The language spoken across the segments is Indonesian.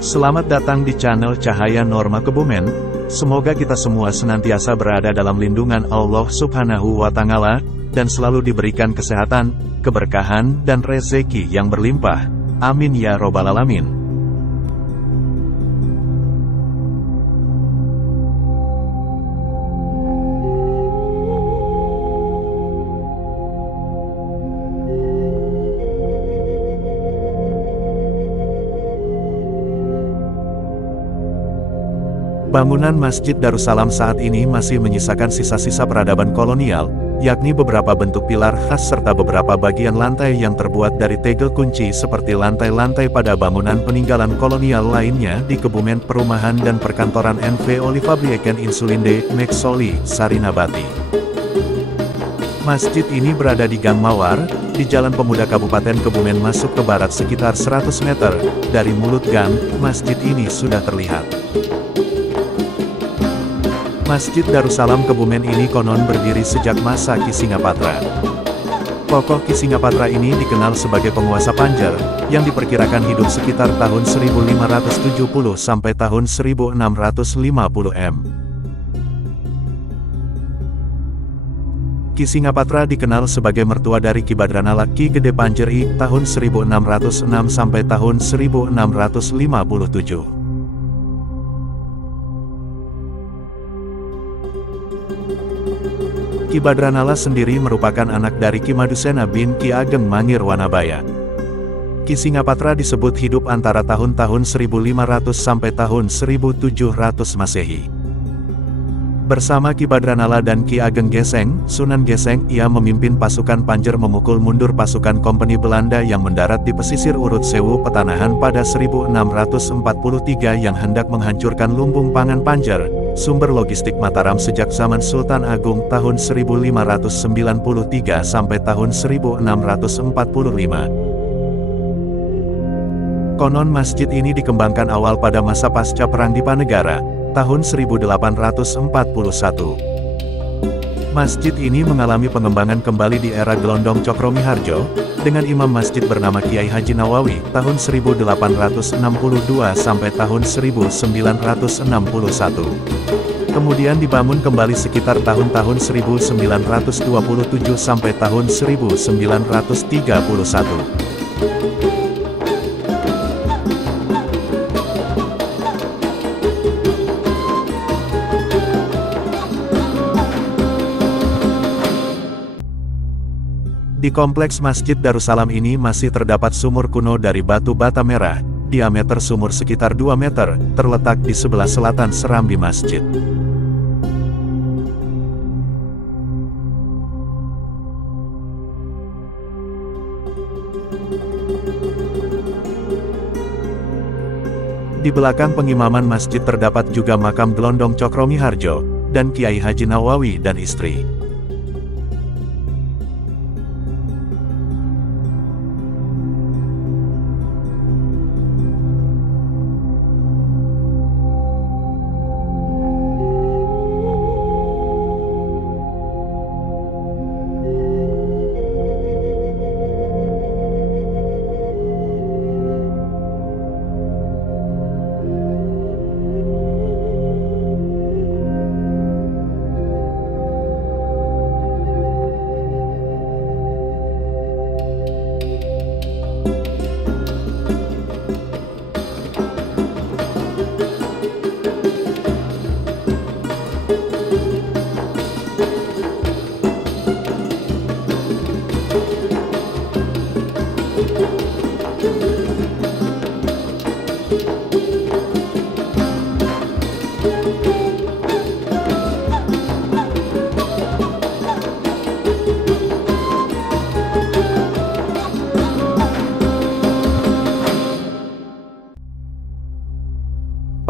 Selamat datang di channel Cahaya Norma Kebumen. Semoga kita semua senantiasa berada dalam lindungan Allah Subhanahu wa Ta'ala, dan selalu diberikan kesehatan, keberkahan, dan rezeki yang berlimpah. Amin ya Robbal Alamin. Bangunan Masjid Darussalam saat ini masih menyisakan sisa-sisa peradaban kolonial, yakni beberapa bentuk pilar khas serta beberapa bagian lantai yang terbuat dari tegel kunci seperti lantai-lantai pada bangunan peninggalan kolonial lainnya di Kebumen Perumahan dan Perkantoran NV Olifabrieken Insulinde, Meksoli, Sarinabati. Masjid ini berada di Gang Mawar, di Jalan Pemuda Kabupaten Kebumen masuk ke barat sekitar 100 meter, dari mulut gang, masjid ini sudah terlihat. Masjid Darussalam Kebumen ini konon berdiri sejak masa Ki Singapatra. Tokoh Ki Singapatra ini dikenal sebagai penguasa Panjer, yang diperkirakan hidup sekitar tahun 1570 sampai tahun 1650 m. Ki Singapatra dikenal sebagai mertua dari Ki Badranala Ki Gede Panjer I tahun 1606 sampai tahun 1657. Ki Badranala sendiri merupakan anak dari Ki Madusena bin Ki Ageng Mangir Wanabaya. Ki Singapatra disebut hidup antara tahun-tahun 1500 sampai tahun 1700 Masehi. Bersama Ki Badranala dan Ki Ageng Geseng, Sunan Geseng, ia memimpin pasukan Panjer memukul mundur pasukan kompeni Belanda yang mendarat di pesisir Urut Sewu Petanahan pada 1643 yang hendak menghancurkan lumbung pangan Panjer, sumber logistik Mataram sejak zaman Sultan Agung tahun 1593 sampai tahun 1645. Konon masjid ini dikembangkan awal pada masa pasca Perang Dipanegara, tahun 1841. Masjid ini mengalami pengembangan kembali di era Gelondong Cokromiharjo, dengan imam masjid bernama Kiai Haji Nawawi, tahun 1862 sampai tahun 1961. Kemudian dibangun kembali sekitar tahun-tahun 1927 sampai tahun 1931. Di kompleks Masjid Darussalam ini masih terdapat sumur kuno dari batu bata merah, diameter sumur sekitar 2 meter, terletak di sebelah selatan serambi masjid. Di belakang pengimaman masjid terdapat juga makam Gelondong Cokromiharjo, dan Kiai Haji Nawawi dan istri.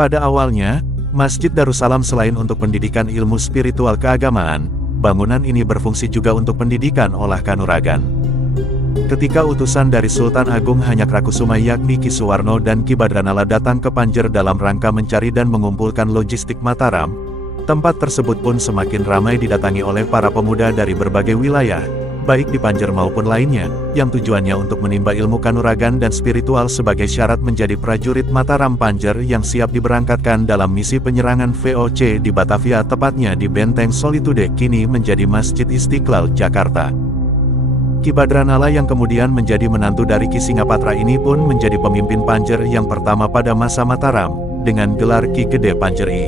Pada awalnya, Masjid Darussalam selain untuk pendidikan ilmu spiritual keagamaan, bangunan ini berfungsi juga untuk pendidikan olah kanuragan. Ketika utusan dari Sultan Agung Hanyakrakkusuma yakni Ki Suwarno dan Ki Badranala datang ke Panjer dalam rangka mencari dan mengumpulkan logistik Mataram, tempat tersebut pun semakin ramai didatangi oleh para pemuda dari berbagai wilayah, baik di Panjer maupun lainnya, yang tujuannya untuk menimba ilmu kanuragan dan spiritual sebagai syarat menjadi prajurit Mataram Panjer yang siap diberangkatkan dalam misi penyerangan VOC di Batavia, tepatnya di Benteng Solitude, kini menjadi Masjid Istiqlal, Jakarta. Ki Badranala yang kemudian menjadi menantu dari Ki Singapatra ini pun menjadi pemimpin Panjer yang pertama pada masa Mataram, dengan gelar Ki Gede Panjer I.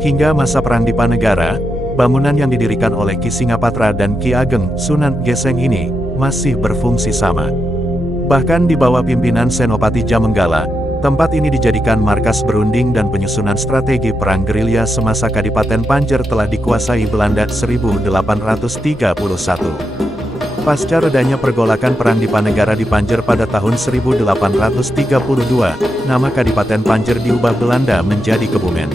Hingga masa Perang Dipanegara, bangunan yang didirikan oleh Ki Singapatra dan Ki Ageng Sunan Geseng ini masih berfungsi sama. Bahkan di bawah pimpinan Senopati Jamenggala, tempat ini dijadikan markas berunding dan penyusunan strategi perang gerilya semasa Kadipaten Panjer telah dikuasai Belanda 1831. Pasca redanya pergolakan Perang Dipanegara di Panjer pada tahun 1832, nama Kadipaten Panjer diubah Belanda menjadi Kebumen.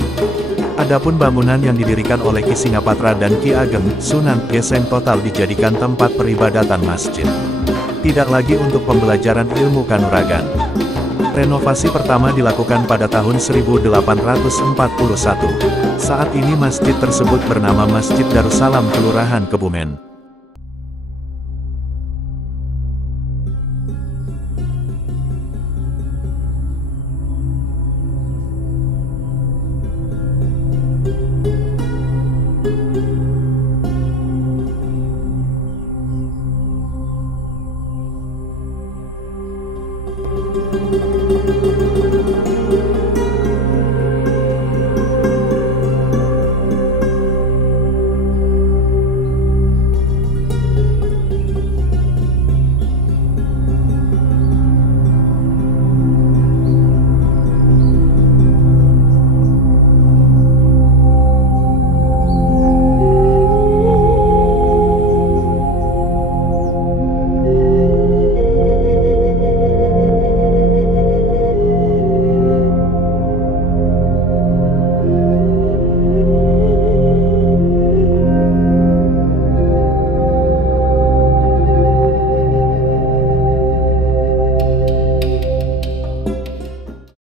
Adapun bangunan yang didirikan oleh Ki Singapatra dan Ki Ageng Sunan Geseng total dijadikan tempat peribadatan masjid. Tidak lagi untuk pembelajaran ilmu kanuragan. Renovasi pertama dilakukan pada tahun 1841. Saat ini masjid tersebut bernama Masjid Darussalam Kelurahan Kebumen.